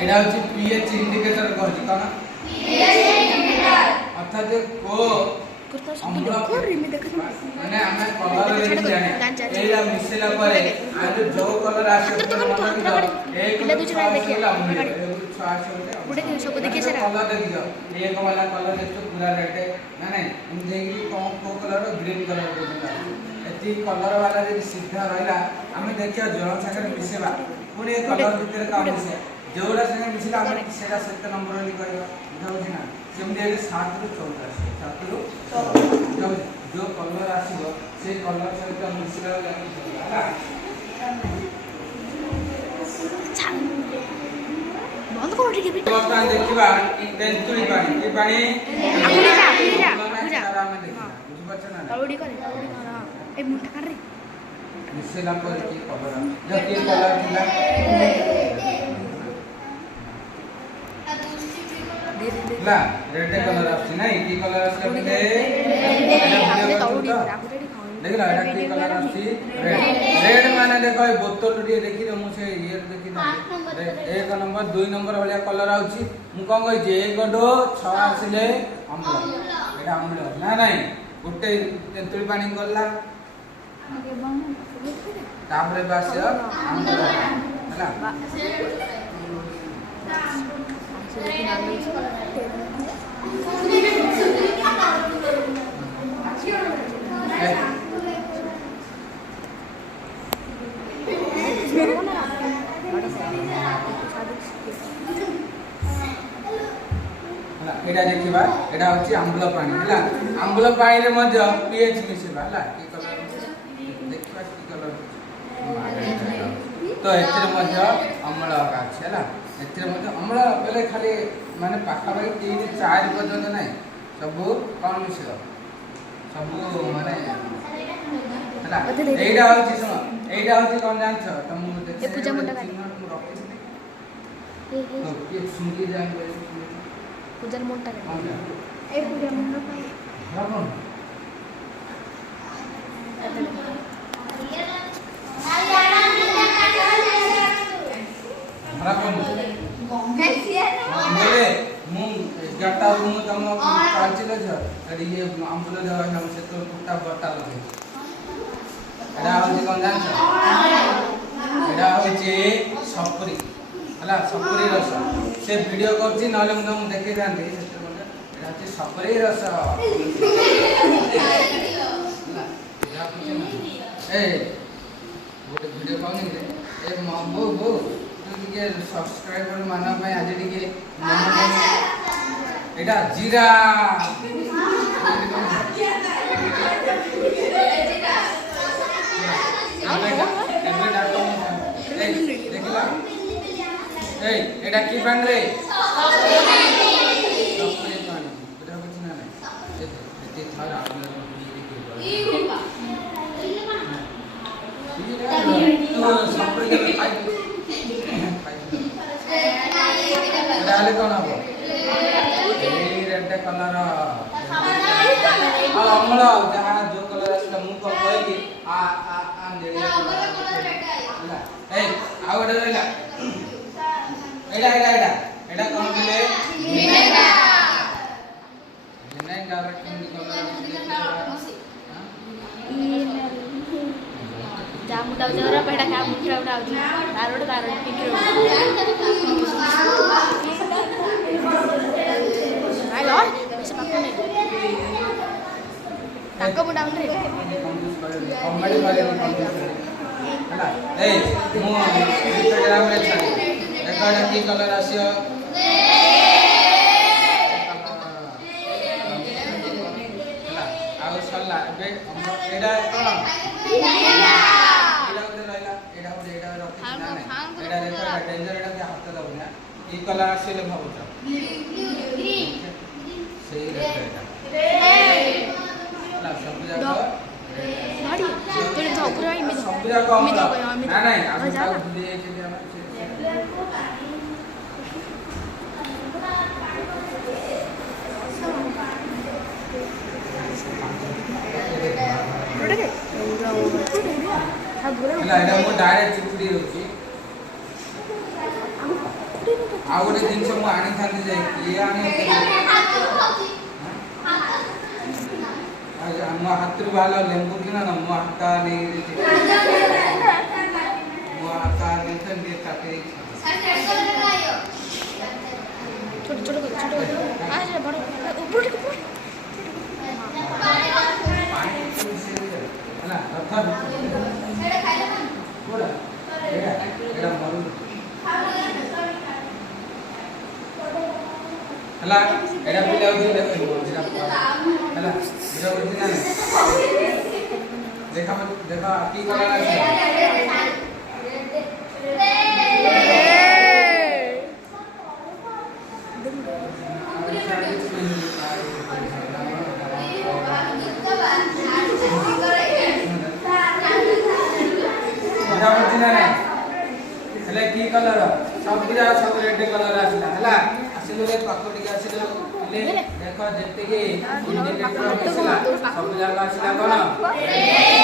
एटा होची pH indicator कहछि कोन pH indicator अर्थात को अम्ल माने हमें कलर लेके जाने एला मिसेला परे आ जो कलर आसे एक बुढ़े के सब देखिए सर कलर देखि जाओ एक वाला कलर देखो पूरा रेड ना नहीं हम देखि को कलर ग्रीन कलर बोलता एती कलर वाला जे सीधा रहला हमें देखियो जण संगे मिसेबा पुनी कलर भीतर का मिसे जोड़ा संगे मिसेला हमें सेटा सेट नंबर लिख कहबा बुझाउछि ना सेमते 7 रु 14 7 रु 14 जो कलर आसीबो से कलर सहित मिसेला लागला बंद कर ठीक है वर्तमान देखिबा तेंतुली पानी ए पानी आकुली जा बुझ पाछ ना तळुडी कर ए मुठा कर रे मिसेला पर की कलर जो की कलर थिला ला रेड कलर आछि नै की कलर आछि अपने देखला एटा की कलर आछि रेड माने देखो ए बोतल टी देखि रे मु से ये देखि एक नंबर 2 नंबर वाला कलर आउछि मु कोन कहि जे 1 गडो 6 आसिले अम्ल एटा अम्ल ना नहीं गुटे तेंतुली पानी गल्ला तापरे बास्य अम्ल हला एटा देखिबा एटा होची आम्ल पानी हला आम्ल पानी रे मध्य पीएच मिसेबा हला की कलर देखिबा की कलर तो एतिर मध्य अम्ल का छै हला एतिर मध्य अम्ल बेले खाली माने पाखा भाई 3 4 पर्यंत नै सब कोन मिसेबा सब माने हला एटा होची सुन एटा होची कोन जान छ तुम देख ए पूजा मोटा कर तो ये सुनके जान पूजन मोटा कर ए पूजा मोटा कर हमरा कोन बोले मु गट्टा रूम तम कांचिल छ अडी ये आम्बुल देवा हम से तो टूटा बट्टा लगे एडा होची कोन जान छ एडा होची सपुरी हला सपुरी रस से वीडियो करछि नले हम तुम देखि जानते से मतलब एडा होची सपुरी रस ए गोटे वीडियो पाउनी रे ए मम्बो बो के सब्सक्राइबर माना भाई आज टिके एटा जीरा देखिला ए एटा की पान रे सपुरी पानी बुझा बुझी ना एते थारा तो सपुरी के खाई डाले कोन हो ए रेड कलर आ अम्ल जहां जो कलर असला मु को कहि कि आ नेले ए आवडे रहला एडा कोन बोले विनेगा विनेगा रखिन कलर जामुटा जरा बेटा का मुठा उठा तारोड पिंक आई लॉर्ड वैसे पक्का नहीं ताको मुडा उठे कमेंट करे हला ए मु इंस्टाग्राम रे छाडी एकाडा की कलर आसियो हला आ सल्ला बे एडा कोन एडा उधर रहला एडा रखि ना नहीं एडा देखो डेंजर एडा के हाथ दबो ना ई कलर आसिले भाबुचा सही रहता हला सब जाको गाड़ी तोरे तो पूरा ही सब जाको ना नहीं आप दे के हम ହେଲା ଏଟା ମୁଁ ଡାଇରେକ୍ଟ ଚିପୁଡ଼ି ଦଉଛି ଆଉ ଗୋଟେ ଜିନିଷ ମୁଁ ଆଣିଥାନ୍ତି ଯେ କିଏ ଆଣି ମୋ ହାତରୁ ବାହାରିଲା ଲେମ୍ବୁ କିନା ନା ମୋ ହାତ ନେଇ ମୋ ହାତ ନେଇଛନ୍ତି କାଟି छोटे छोटे आ जा बड़ ऊपर ऊपर ହେଲା ତଥାପି କୋଉଟା ଏଇଟା ମରୁ ହେଲା ଏଇଟା ପିଲା ଉଠି ହେଲା ଏଇଟା ଉଠି ନା ଦେଖା ଦେଖା কি କଲর আছে हेले की कलर सब पूरा सब रेड कलर आसला हला आसिलो रे पकड़ी के आसिलो ले देखो जेते के इंडिकेटर मिसला सब जागा आसला कोन